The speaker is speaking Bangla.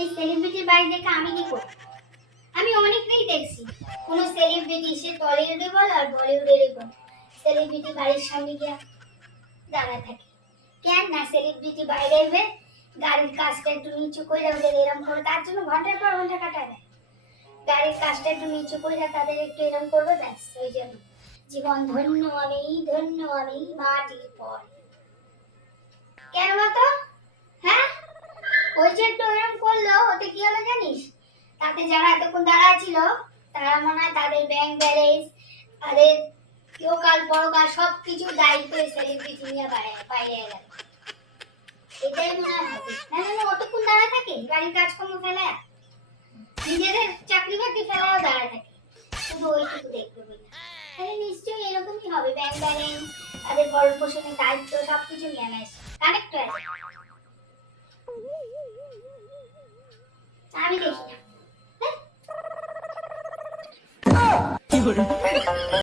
এই সেলিব্রিটির বাড়ি দেখে আমি কি করব? আমি অনেককেই দেখছি, কোন সেলিব্রিটি সে টলিউডে বল আর বলিউডেরই বল, সেলিব্রিটি বাড়ির সামনে গিয়া দাঁড়ায় থাকে। কেন না সেলিব্রিটি বাইরে এবে গাড়ির কাজটা একটু নিচু করে ওদের এরকম করে, তার জন্য ঘন্টার পর ঘন্টা কাটায় দেয়। গাড়ির কাজটা একটু নিচু করে তাদের একটু এরকম করবে, ব্যাস ওই জন্য জীবন ধন্য আমি মাটির পর। কেন মতো? হ্যাঁ, ওই যে একটু এরকম করলো, ওতে কি হলো জানিস? তাতে যারা এতক্ষণ দাঁড়া ছিল তারা মনে হয় তাদের ব্যাংক ব্যালেন্স, তাদের লোকাল পরকাল সবকিছু দায়িত্ব সেলিব্রিটি নিয়ে বাইরে গেল। এটাই মনে হয় হবে। না না, অতক্ষণ দাঁড়া থাকে গাড়ির কাজকর্ম ফেলে, নিজেদের চাকরি বাকরি ফেলাও দাঁড়া থাকে, শুধু ওইটুকু দেখবে বলে। তাহলে নিশ্চয়ই এরকমই হবে, ব্যাংক ব্যালেন্স, তাদের ভরণ পোষণের দায়িত্ব সবকিছু নিয়ে নেয়, কানেক্ট হয়ে যায়। আমি দেখি না।